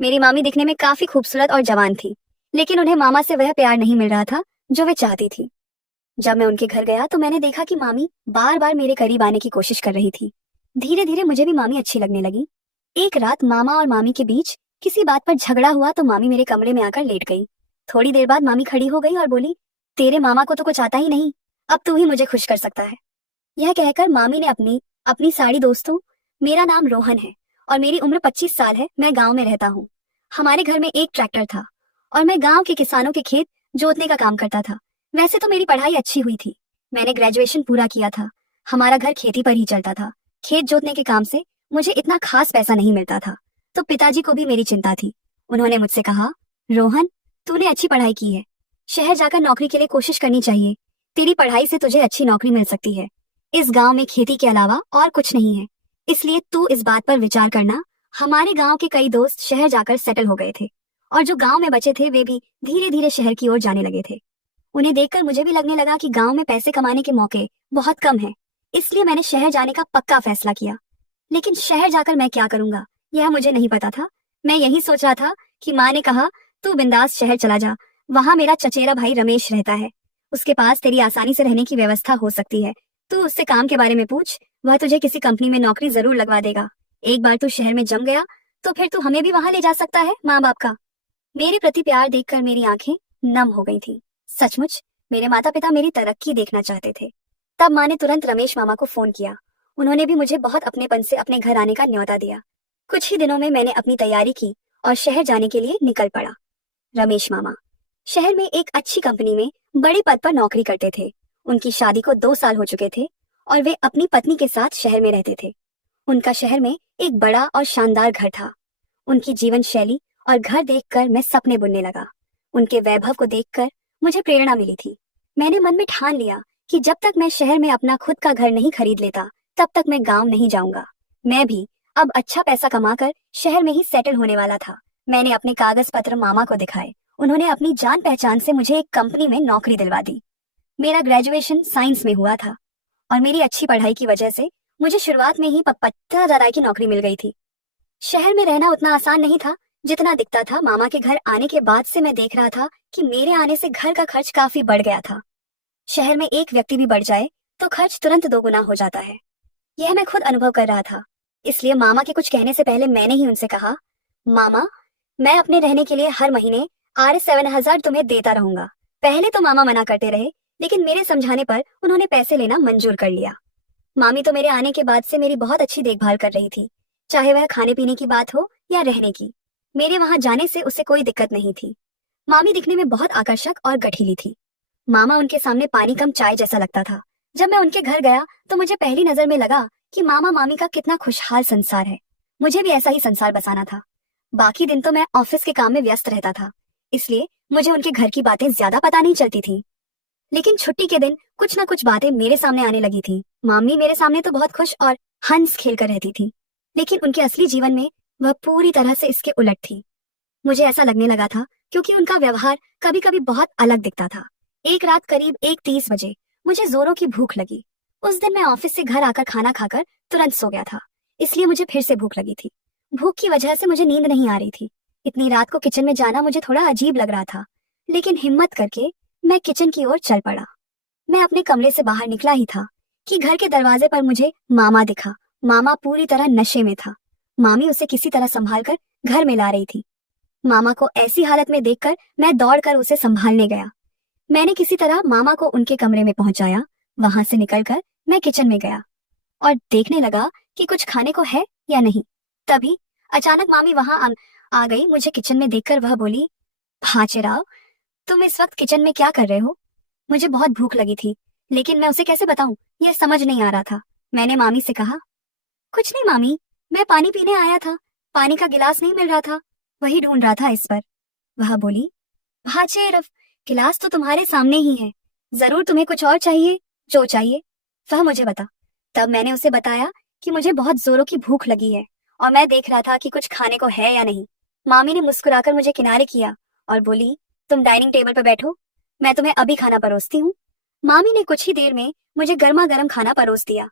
मेरी मामी दिखने में काफी खूबसूरत और जवान थी, लेकिन उन्हें मामा से वह प्यार नहीं मिल रहा था जो वे चाहती थी। जब मैं उनके घर गया तो मैंने देखा कि मामी बार बार मेरे करीब आने की कोशिश कर रही थी। धीरे धीरे मुझे भी मामी अच्छी लगने लगी। एक रात मामा और मामी के बीच किसी बात पर झगड़ा हुआ तो मामी मेरे कमरे में आकर लेट गई। थोड़ी देर बाद मामी खड़ी हो गई और बोली, तेरे मामा को तो कुछ आता ही नहीं, अब तू ही मुझे खुश कर सकता है। यह कहकर मामी ने अपनी अपनी सारी दोस्तों, मेरा नाम रोहन है और मेरी उम्र 25 साल है, मैं गांव में रहता हूँ। हमारे घर में एक ट्रैक्टर था और मैं गांव के किसानों के खेत जोतने का काम करता था। वैसे तो मेरी पढ़ाई अच्छी हुई थी, मैंने ग्रेजुएशन पूरा किया था। हमारा घर खेती पर ही चलता था। खेत जोतने के काम से मुझे इतना खास पैसा नहीं मिलता था, तो पिताजी को भी मेरी चिंता थी। उन्होंने मुझसे कहा, रोहन, तूने अच्छी पढ़ाई की है, शहर जाकर नौकरी के लिए कोशिश करनी चाहिए। तेरी पढ़ाई से तुझे अच्छी नौकरी मिल सकती है। इस गांव में खेती के अलावा और कुछ नहीं है, इसलिए तू इस बात पर विचार करना। हमारे गांव के कई दोस्त शहर जाकर सेटल हो गए थे और जो गांव में बचे थे वे भी धीरे धीरे शहर की ओर जाने लगे थे। उन्हें देखकर मुझे भी लगने लगा कि गांव में पैसे कमाने के मौके बहुत कम हैं, इसलिए मैंने शहर जाने का पक्का फैसला किया। लेकिन शहर जाकर मैं क्या करूंगा, यह मुझे नहीं पता था। मैं यही सोच रहा था कि माँ ने कहा, तू बिंदास शहर चला जा, वहां मेरा चचेरा भाई रमेश रहता है, उसके पास तेरी आसानी से रहने की व्यवस्था हो सकती है। तू उससे काम के बारे में पूछ, वह तुझे किसी कंपनी में नौकरी जरूर लगवा देगा। एक बार तू शहर में जम गया तो फिर तू हमें भी वहां ले जा सकता है माँ बाप का। मेरे प्रति प्यार देखकर मेरी आंखें नम हो गई थी। सचमुच मेरे माता पिता मेरी तरक्की देखना चाहते थे। तब माँ ने तुरंत रमेश मामा को फोन किया। उन्होंने भी मुझे बहुत अपनेपन से अपने घर आने का न्योता दिया। कुछ ही दिनों में मैंने अपनी तैयारी की और शहर जाने के लिए निकल पड़ा। रमेश मामा शहर में एक अच्छी कंपनी में बड़े पद पर नौकरी करते थे। उनकी शादी को 2 साल हो चुके थे और वे अपनी पत्नी के साथ शहर में रहते थे। उनका शहर में एक बड़ा और शानदार घर था। उनकी जीवन शैली और घर देखकर मैं सपने बुनने लगा। उनके वैभव को देखकर मुझे प्रेरणा मिली थी। मैंने मन में ठान लिया कि जब तक मैं शहर में अपना खुद का घर नहीं खरीद लेता तब तक मैं गांव नहीं जाऊंगा। मैं भी अब अच्छा पैसा कमाकर शहर में ही सेटल होने वाला था। मैंने अपने कागज पत्र मामा को दिखाए। उन्होंने अपनी जान पहचान से मुझे एक कंपनी में नौकरी दिलवा दी। मेरा ग्रेजुएशन साइंस में हुआ था और मेरी अच्छी पढ़ाई की वजह से मुझे शुरुआत में ही 50,000 की नौकरी मिल गई थी। शहर में रहना उतना आसान नहीं था जितना दिखता था। मामा के घर आने के बाद से मैं देख रहा था कि मेरे आने से घर का खर्च काफी बढ़ गया था। शहर में एक व्यक्ति भी बढ़ जाए तो खर्च तुरंत दोगुना हो जाता है। यह मैं खुद अनुभव कर रहा था। इसलिए मामा के कुछ कहने से पहले मैंने ही उनसे कहा, मामा, मैं अपने रहने के लिए हर महीने R7,000 तुम्हें देता रहूंगा। पहले तो मामा मना करते रहे, लेकिन मेरे समझाने पर उन्होंने पैसे लेना मंजूर कर लिया। मामी तो मेरे आने के बाद से मेरी बहुत अच्छी देखभाल कर रही थी, चाहे वह खाने पीने की बात हो या रहने की। मेरे वहां जाने से उसे कोई दिक्कत नहीं थी। मामी दिखने में बहुत आकर्षक और गठीली थी। मामा उनके सामने पानी कम चाय जैसा लगता था। जब मैं उनके घर गया तो मुझे पहली नजर में लगा कि मामा मामी का कितना खुशहाल संसार है। मुझे भी ऐसा ही संसार बसाना था। बाकी दिन तो मैं ऑफिस के काम में व्यस्त रहता था, इसलिए मुझे उनके घर की बातें ज्यादा पता नहीं चलती थी। लेकिन छुट्टी के दिन कुछ ना कुछ बातें मेरे सामने आने लगी थी। मामी मेरे सामने तो बहुत खुश और हंस खेल कर रहती थी, लेकिन उनके असली जीवन में वह पूरी तरह से इसके उलट थी। मुझे ऐसा लगने लगा था क्योंकि उनका व्यवहार कभी कभी बहुत अलग दिखता था। एक रात करीब 1:30 बजे मुझे जोरों की भूख लगी। उस दिन मैं ऑफिस से घर आकर खाना खाकर तुरंत सो गया था, इसलिए मुझे फिर से भूख लगी थी। भूख की वजह से मुझे नींद नहीं आ रही थी। इतनी रात को किचन में जाना मुझे थोड़ा अजीब लग रहा था, लेकिन हिम्मत करके मैं किचन की ओर चल पड़ा। मैं अपने कमरे से बाहर निकला ही था कि घर के दरवाजे पर मुझे मामा दिखा। मामा पूरी तरह नशे में था। मामी उसे किसी तरह संभाल कर घर में ला रही थी। मामा को ऐसी हालत में देखकर मैं दौड़कर उसे संभालने गया। मैंने किसी तरह मामा को उनके कमरे में पहुंचाया। वहां से निकलकर मैं किचन में गया और देखने लगा कि कुछ खाने को है या नहीं। तभी अचानक मामी वहां आ गई। मुझे किचन में देखकर वह बोली, भाचेराव, तुम इस वक्त किचन में क्या कर रहे हो? मुझे बहुत भूख लगी थी, लेकिन मैं उसे कैसे बताऊं, यह समझ नहीं आ रहा था। मैंने मामी से कहा, कुछ नहीं मामी, मैं पानी पीने आया था, पानी का गिलास नहीं मिल रहा था, वही ढूंढ रहा था इस पर। वह बोली, भाचेरव, गिलास तो तुम्हारे सामने ही है, जरूर तुम्हें कुछ और चाहिए, जो चाहिए वह मुझे बता। तब मैंने उसे बताया कि मुझे बहुत जोरों की भूख लगी है और मैं देख रहा था कि कुछ खाने को है या नहीं। मामी ने मुस्कुराकर मुझे किनारे किया और बोली, तुम डाइनिंग टेबल पर बैठो, मैं तुम्हें अभी खाना परोसती हूँ। मामी ने कुछ ही देर में मुझे गर्मा गर्म खाना परोस दिया।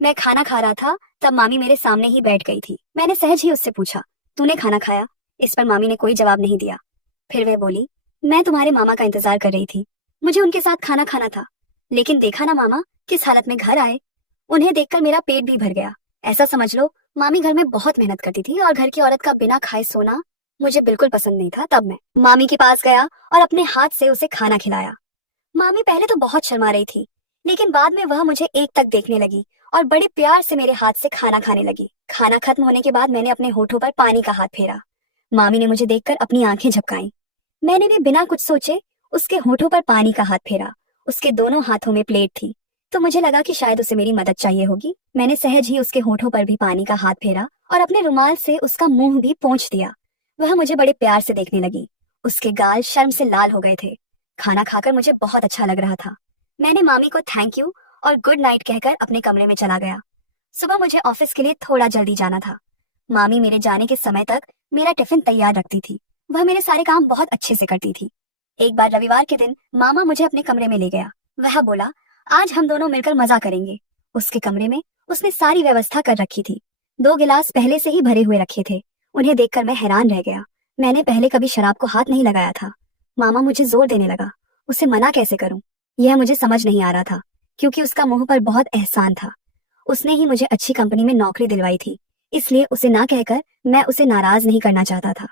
मैं खाना खा रहा था तब मामी मेरे सामने ही बैठ गई थी। मैंने सहज ही उससे पूछा, तूने खाना खाया? इस पर मामी ने कोई जवाब नहीं दिया। फिर वह बोली, मैं तुम्हारे मामा का इंतजार कर रही थी, मुझे उनके साथ खाना खाना था, लेकिन देखा ना मामा किस हालत में घर आए। उन्हें देखकर मेरा पेट भी भर गया। ऐसा समझ लो मामी घर में बहुत मेहनत करती थी और घर की औरत का बिना खाए सोना मुझे बिल्कुल पसंद नहीं था। तब मैं मामी के पास गया और अपने हाथ से उसे खाना खिलाया। मामी पहले तो बहुत शर्मा रही थी, लेकिन बाद में वह मुझे एक तक देखने लगी और बड़े प्यार से मेरे हाथ से खाना खाने लगी। खाना खत्म होने के बाद मैंने अपने होठों पर पानी का हाथ फेरा। मामी ने मुझे देखकर अपनी आंखें झपकाईं। मैंने भी बिना कुछ सोचे उसके होठों पर पानी का हाथ फेरा। उसके दोनों हाथों में प्लेट थी, तो मुझे लगा कि शायद उसे मेरी मदद चाहिए होगी। मैंने सहज ही उसके होठों पर भी पानी का हाथ फेरा और अपने रुमाल से उसका मुंह भी पोंछ दिया। वह मुझे बड़े प्यार से देखने लगी। उसके गाल शर्म से लाल हो गए थे। खाना खाकर मुझे बहुत अच्छा लग रहा था। मैंने मामी को थैंक यू और गुड नाइट कहकर अपने कमरे में चला गया। सुबह मुझे ऑफिस के लिए थोड़ा जल्दी जाना था। मामी मेरे जाने के समय तक मेरा टिफिन तैयार रखती थी। वह मेरे सारे काम बहुत अच्छे से करती थी। एक बार रविवार के दिन मामा मुझे अपने कमरे में ले गया। वह बोला, आज हम दोनों मिलकर मजा करेंगे। उसके कमरे में उसने सारी व्यवस्था कर रखी थी। 2 गिलास पहले से ही भरे हुए रखे थे। उन्हें देखकर मैं हैरान रह गया। मैंने पहले कभी शराब को हाथ नहीं लगाया था। मामा मुझे जोर देने लगा। उसे मना कैसे करूं, यह मुझे समझ नहीं आ रहा था, क्योंकि उसका मुंह पर बहुत एहसान था। उसने ही मुझे अच्छी कंपनी में नौकरी दिलवाई थी, इसलिए उसे ना कहकर मैं उसे नाराज नहीं करना चाहता था।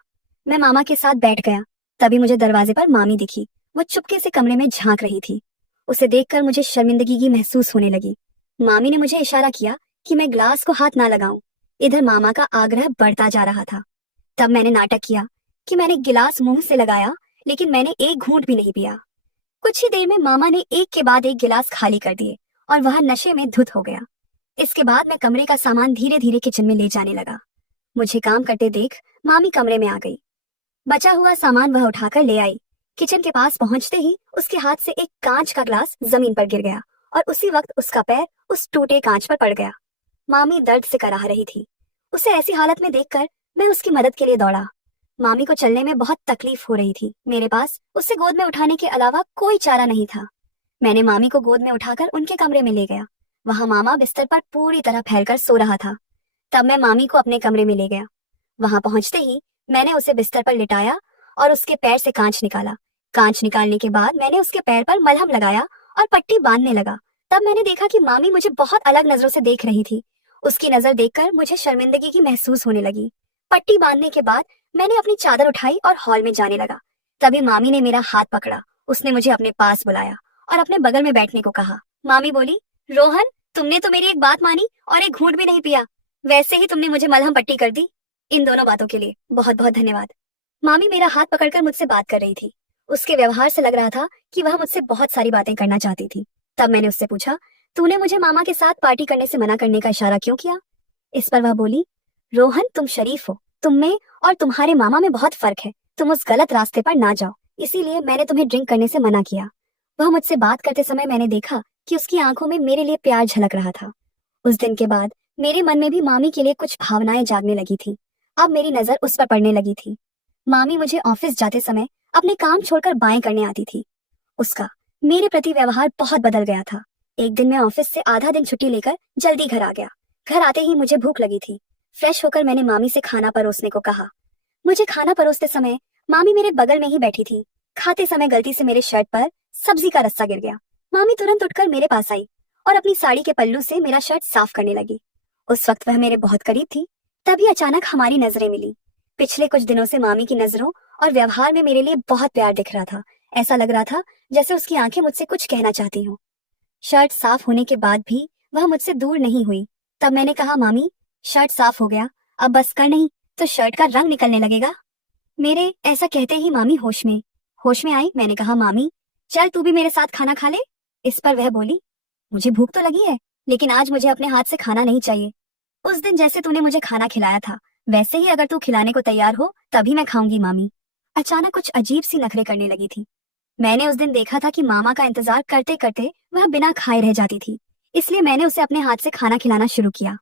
मैं मामा के साथ बैठ गया। तभी मुझे दरवाजे पर मामी दिखी। वो चुपके से कमरे में झांक रही थी। उसे देखकर मुझे शर्मिंदगी की महसूस होने लगी। मामी ने मुझे इशारा किया कि मैं ग्लास को हाथ ना लगाऊं। इधर मामा का आग्रह बढ़ता जा रहा था। तब मैंने नाटक किया कि मैंने गिलास मुंह से लगाया, लेकिन मैंने एक घूंट भी नहीं पिया। कुछ ही देर में मामा ने एक के बाद एक गिलास खाली कर दिए और वह नशे में धुत हो गया। इसके बाद मैं कमरे का सामान धीरे धीरे किचन में ले जाने लगा। मुझे काम करते देख मामी कमरे में आ गई। बचा हुआ सामान वह उठाकर ले आई। किचन के पास पहुंचते ही उसके हाथ से एक कांच का ग्लास जमीन पर गिर गया और उसी वक्त उसका पैर उस टूटे कांच पर पड़ गया। मामी दर्द से कराह रही थी। उसे ऐसी हालत में देखकर मैं उसकी मदद के लिए दौड़ा। मामी को चलने में बहुत तकलीफ हो रही थी। मेरे पास उसे गोद में उठाने के अलावा कोई चारा नहीं था। मैंने मामी को गोद में उठाकर उनके कमरे में ले गया। वहां मामा बिस्तर पर पूरी तरह फैलकर सो रहा था। तब मैं मामी को अपने कमरे में ले गया। वहां पहुंचते ही मैंने उसे बिस्तर पर लिटाया और उसके पैर से कांच निकाला। कांच निकालने के बाद मैंने उसके पैर पर मलहम लगाया और पट्टी बांधने लगा। तब मैंने देखा कि मामी मुझे बहुत अलग नजरों से देख रही थी। उसकी नजर देखकर मुझे शर्मिंदगी की महसूस होने लगी। पट्टी बांधने के बाद मैंने अपनी चादर उठाई और हॉल में जाने लगा। तभी मामी ने मेरा हाथ पकड़ा। उसने मुझे अपने पास बुलाया और अपने बगल में बैठने को कहा। मामी बोली, रोहन, तुमने तो मेरी एक बात मानी और एक घूंट भी नहीं पिया। वैसे ही तुमने मुझे मलहम पट्टी कर दी। इन दोनों बातों के लिए बहुत बहुत धन्यवाद। मामी मेरा हाथ पकड़कर मुझसे बात कर रही थी। उसके व्यवहार से लग रहा था कि वह मुझसे बहुत सारी बातें करना चाहती थी। तब मैंने उससे पूछा, तूने मुझे मामा के साथ पार्टी करने से मना करने का इशारा क्यों किया? इस पर वह बोली, रोहन, तुम शरीफ हो। तुम में और तुम्हारे मामा में बहुत फर्क है। तुम उस गलत रास्ते पर ना जाओ, इसीलिए मैंने तुम्हें ड्रिंक करने से मना किया। वह मुझसे बात करते समय मैंने देखा कि उसकी आंखों में मेरे लिए प्यार झलक रहा था। उस दिन के बाद मेरे मन में भी मामी के लिए कुछ भावनाएं जागने लगी थी। अब मेरी नजर उस पर पड़ने लगी थी। मामी मुझे ऑफिस जाते समय अपने काम छोड़कर बाएं करने आती थी। उसका मेरे प्रति व्यवहार बहुत बदल गया था। एक दिन मैं ऑफिस से आधा दिन छुट्टी लेकर जल्दी घर आ गया। घर आते ही मुझे भूख लगी थी। फ्रेश होकर मैंने मामी से खाना परोसने को कहा। मुझे खाना परोसते समय मामी मेरे बगल में ही बैठी थी। खाते समय गलती से मेरे शर्ट पर सब्जी का रस्सा गिर गया। मामी तुरंत उठकर मेरे पास आई और अपनी साड़ी के पल्लू से मेरा शर्ट साफ करने लगी। उस वक्त वह मेरे बहुत करीब थी। तभी अचानक हमारी नजरें मिली। पिछले कुछ दिनों से मामी की नजरों और व्यवहार में मेरे लिए बहुत प्यार दिख रहा था। ऐसा लग रहा था जैसे उसकी आंखें मुझसे कुछ कहना चाहती हों। शर्ट साफ होने के बाद भी वह मुझसे दूर नहीं हुई। तब मैंने कहा, मामी, शर्ट साफ हो गया, अब बस कर नहीं तो शर्ट का रंग निकलने लगेगा। मेरे ऐसा कहते ही मामी होश में आई। मैंने कहा, मामी, चल तू भी मेरे साथ खाना खा ले। इस पर वह बोली, मुझे भूख तो लगी है, लेकिन आज मुझे अपने हाथ से खाना नहीं चाहिए। उस दिन जैसे तूने मुझे खाना खिलाया था वैसे ही अगर तू खिलाने को तैयार हो तभी मैं खाऊंगी। मामी अचानक कुछ अजीब सी नखरे करने लगी थी। मैंने उस दिन देखा था कि मामा का इंतजार करते करते वह बिना खाए रह जाती थी, इसलिए मैंने उसे अपने हाथ से खाना खिलाना शुरू किया।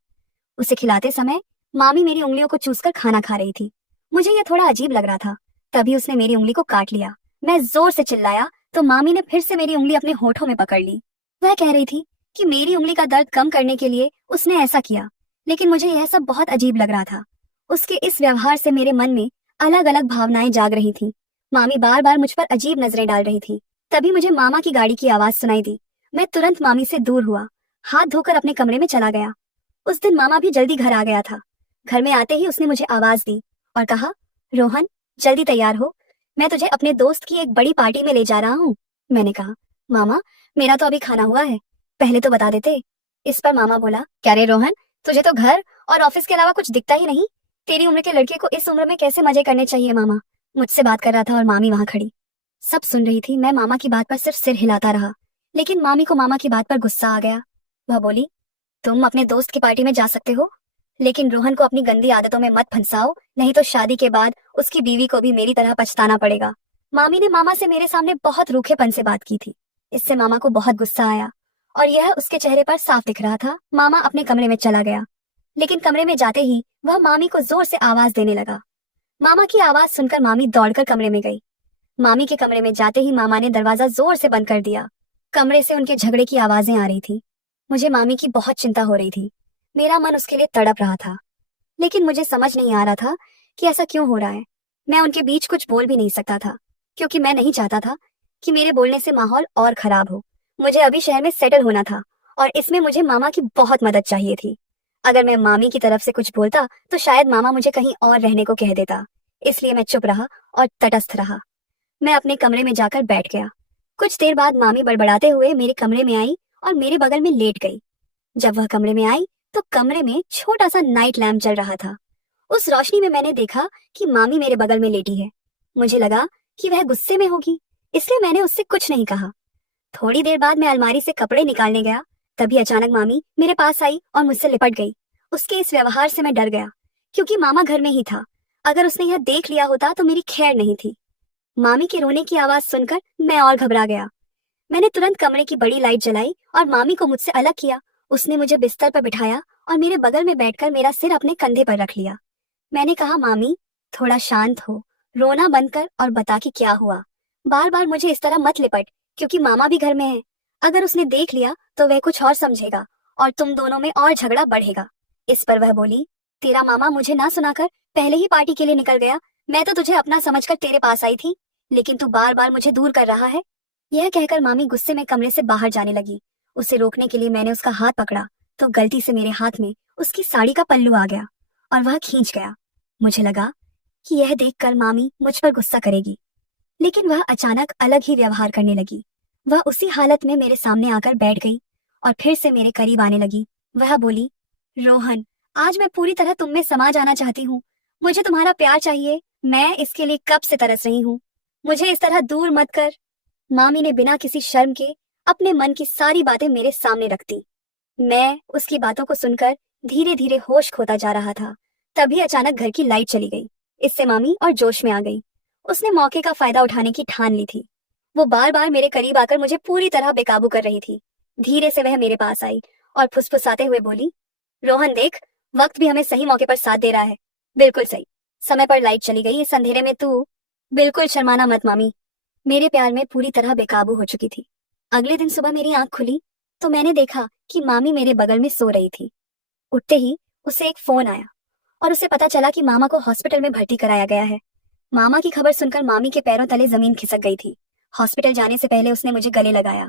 उसे खिलाते समय मामी मेरी उंगलियों को चूसकर खाना खा रही थी। मुझे यह थोड़ा अजीब लग रहा था। तभी उसने मेरी उंगली को काट लिया। मैं जोर से चिल्लाया तो मामी ने फिर से मेरी उंगली अपने होठों में पकड़ ली। वह कह रही थी कि मेरी उंगली का दर्द कम करने के लिए उसने ऐसा किया, लेकिन मुझे यह सब बहुत अजीब लग रहा था। उसके इस व्यवहार से मेरे मन में अलग अलग भावनाएं जाग रही थी। मामी बार बार मुझ पर अजीब नजरें डाल रही थी। तभी मुझे मामा की गाड़ी की आवाज सुनाई दी। मैं तुरंत मामी से दूर हुआ, हाथ धोकर अपने कमरे में चला गया। उस दिन मामा भी जल्दी घर आ गया था। घर में आते ही उसने मुझे आवाज दी और कहा, रोहन, जल्दी तैयार हो, मैं तुझे अपने दोस्त की एक बड़ी पार्टी में ले जा रहा हूँ। मैंने कहा, मामा, मेरा तो अभी खाना हुआ है, पहले तो बता देते। इस पर मामा बोला, क्या रे रोहन, तुझे तो घर और ऑफिस के अलावा कुछ दिखता ही नहीं। तेरी उम्र के लड़के को इस उम्र में कैसे मजे करने चाहिए। मामा मुझसे बात कर रहा था और मामी वहां खड़ी सब सुन रही थी। मैं मामा की बात पर सिर्फ सिर हिलाता रहा, लेकिन मामी को मामा की बात पर गुस्सा आ गया। वह बोली, तुम अपने दोस्त की पार्टी में जा सकते हो, लेकिन रोहन को अपनी गंदी आदतों में मत फंसाओ, नहीं तो शादी के बाद उसकी बीवी को भी मेरी तरह पछताना पड़ेगा। मामी ने मामा से मेरे सामने बहुत रूखेपन से बात की थी। इससे मामा को बहुत गुस्सा आया और यह उसके चेहरे पर साफ दिख रहा था। मामा अपने कमरे में चला गया, लेकिन कमरे में जाते ही वह मामी को जोर से आवाज देने लगा। मामा की आवाज सुनकर मामी दौड़कर कमरे में गई। मामी के कमरे में जाते ही मामा ने दरवाजा जोर से बंद कर दिया। कमरे से उनके झगड़े की आवाजें आ रही थी। मुझे मामी की बहुत चिंता हो रही थी। मेरा मन उसके लिए तड़प रहा था, लेकिन मुझे समझ नहीं आ रहा था कि ऐसा क्यों हो रहा है। मैं उनके बीच कुछ बोल भी नहीं सकता था, क्योंकि मैं नहीं चाहता था कि मेरे बोलने से माहौल और खराब हो। मुझे अभी शहर में सेटल होना था और इसमें मुझे मामा की बहुत मदद चाहिए थी। अगर मैं मामी की तरफ से कुछ बोलता तो शायद मामा मुझे कहीं और रहने को कह देता। इसलिए मैं चुप रहा और तटस्थ रहा। मैं अपने कमरे में जाकर बैठ गया। कुछ देर बाद मामी बड़बड़ाते हुए मेरे कमरे में आई और मेरे बगल में लेट गई। जब वह कमरे में आई तो कमरे में छोटा सा नाइट लैम्प जल रहा था। उस रोशनी में मैंने देखा कि मामी मेरे बगल में लेटी है। मुझे लगा कि वह गुस्से में होगी, इसलिए मैंने उससे कुछ नहीं कहा। थोड़ी देर बाद मैं अलमारी से कपड़े निकालने गया, तभी अचानक मामी मेरे पास आई और मुझसे लिपट गई। उसके इस व्यवहार से मैं डर गया, क्योंकि मामा घर में ही था। अगर उसने यह देख लिया होता तो मेरी खैर नहीं थी। मामी के रोने की आवाज सुनकर मैं और घबरा गया। मैंने तुरंत कमरे की बड़ी लाइट जलाई और मामी को मुझसे अलग किया। उसने मुझे बिस्तर पर बिठाया और मेरे बगल में बैठकर मेरा सिर अपने कंधे पर रख लिया। मैंने कहा, मामी, थोड़ा शांत हो, रोना बंद कर और बता कि क्या हुआ। बार बार मुझे इस तरह मत लिपट, क्योंकि मामा भी घर में है। अगर उसने देख लिया तो वह कुछ और समझेगा और तुम दोनों में और झगड़ा बढ़ेगा। इस पर वह बोली, तेरा मामा मुझे ना सुनाकर पहले ही पार्टी के लिए निकल गया। मैं तो तुझे अपना समझकर तेरे पास आई थी, लेकिन तू बार बार मुझे दूर कर रहा है। यह कहकर मामी गुस्से में कमरे से बाहर जाने लगी। उसे रोकने के लिए मैंने उसका हाथ पकड़ा तो गलती से मेरे हाथ में उसकी साड़ी का पल्लू आ गया और वह खींच गया। मुझे लगा कि यह देखकर मामी मुझ पर गुस्सा करेगी, लेकिन वह अचानक अलग ही व्यवहार करने लगी। वह उसी हालत में मेरे सामने आकर बैठ गई और फिर से मेरे करीब आने लगी। वह बोली, रोहन, आज मैं पूरी तरह तुम में समा जाना चाहती हूँ। मुझे तुम्हारा प्यार चाहिए। मैं इसके लिए कब से तरस रही हूँ। मुझे इस तरह दूर मत कर। मामी ने बिना किसी शर्म के अपने मन की सारी बातें मेरे सामने रख दी। मैं उसकी बातों को सुनकर धीरे धीरे होश खोता जा रहा था। तभी अचानक घर की लाइट चली गई। इससे मामी और जोश में आ गई। उसने मौके का फायदा उठाने की ठान ली थी। वो बार बार मेरे करीब आकर मुझे पूरी तरह बेकाबू कर रही थी। धीरे से वह मेरे पास आई और फुसफुसाते हुए बोली, रोहन देख, वक्त भी हमें सही मौके पर साथ दे रहा है। बिल्कुल सही समय पर लाइट चली गई। इस अंधेरे में तू बिल्कुल शर्माना मत। मामी मेरे प्यार में पूरी तरह बेकाबू हो चुकी थी। अगले दिन सुबह मेरी आंख खुली तो मैंने देखा कि मामी मेरे बगल में सो रही थी। उठते ही उसे एक फोन आया और उसे पता चला कि मामा को हॉस्पिटल में भर्ती कराया गया है। मामा की खबर सुनकर मामी के पैरों तले जमीन खिसक गई थी। हॉस्पिटल जाने से पहले उसने मुझे गले लगाया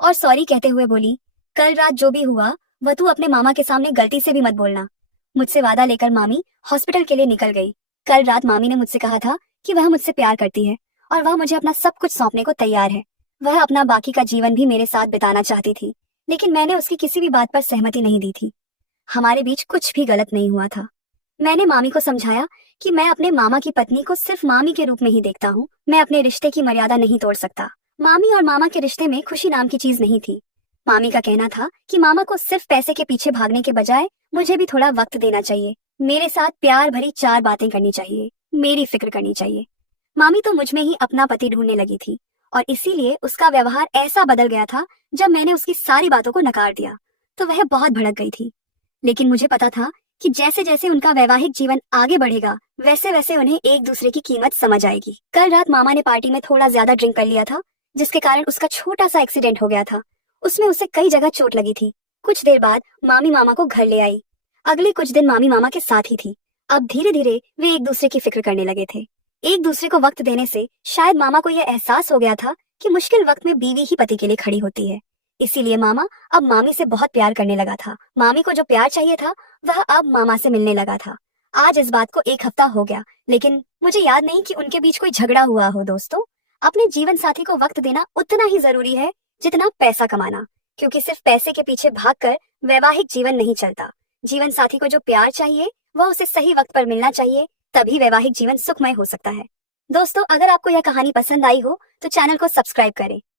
और सॉरी कहते हुए बोली, कल रात जो भी हुआ वह तू अपने मामा के सामने गलती से भी मत बोलना। मुझसे वादा लेकर मामी हॉस्पिटल के लिए निकल गई। कल रात मामी ने मुझसे कहा था कि वह मुझसे प्यार करती है और वह मुझे अपना सब कुछ सौंपने को तैयार है। वह अपना बाकी का जीवन भी मेरे साथ बिताना चाहती थी, लेकिन मैंने उसकी किसी भी बात पर सहमति नहीं दी थी। हमारे बीच कुछ भी गलत नहीं हुआ था। मैंने मामी को समझाया कि मैं अपने मामा की पत्नी को सिर्फ मामी के रूप में ही देखता हूँ। मैं अपने रिश्ते की मर्यादा नहीं तोड़ सकता। मामी और मामा के रिश्ते में खुशी नाम की चीज नहीं थी। मामी का कहना था कि मामा को सिर्फ पैसे के पीछे भागने के बजाय मुझे भी थोड़ा वक्त देना चाहिए, मेरे साथ प्यार भरी 4 बातें करनी चाहिए, मेरी फिक्र करनी चाहिए। मामी तो मुझ में ही अपना पति ढूंढने लगी थी और इसीलिए उसका व्यवहार ऐसा बदल गया था। जब मैंने उसकी सारी बातों को नकार दिया तो वह बहुत भड़क गई थी। लेकिन मुझे पता था कि जैसे जैसे उनका वैवाहिक जीवन आगे बढ़ेगा वैसे वैसे उन्हें एक दूसरे की कीमत समझ आएगी। कल रात मामा ने पार्टी में थोड़ा ज्यादा ड्रिंक कर लिया था, जिसके कारण उसका छोटा सा एक्सीडेंट हो गया था। उसमें उसे कई जगह चोट लगी थी। कुछ देर बाद मामी मामा को घर ले आई। अगले कुछ दिन मामी मामा के साथ ही थी। अब धीरे धीरे वे एक दूसरे की फिक्र करने लगे थे। एक दूसरे को वक्त देने से शायद मामा को यह एहसास हो गया था कि मुश्किल वक्त में बीवी ही पति के लिए खड़ी होती है। इसीलिए मामा अब मामी से बहुत प्यार करने लगा था। मामी को जो प्यार चाहिए था वह अब मामा से मिलने लगा था। आज इस बात को एक हफ्ता हो गया, लेकिन मुझे याद नहीं कि उनके बीच कोई झगड़ा हुआ हो। दोस्तों, अपने जीवन साथी को वक्त देना उतना ही जरूरी है जितना पैसा कमाना, क्योंकि सिर्फ पैसे के पीछे भागकर वैवाहिक जीवन नहीं चलता। जीवन साथी को जो प्यार चाहिए वह उसे सही वक्त पर मिलना चाहिए, तभी वैवाहिक जीवन सुखमय हो सकता है। दोस्तों, अगर आपको यह कहानी पसंद आई हो तो चैनल को सब्सक्राइब करें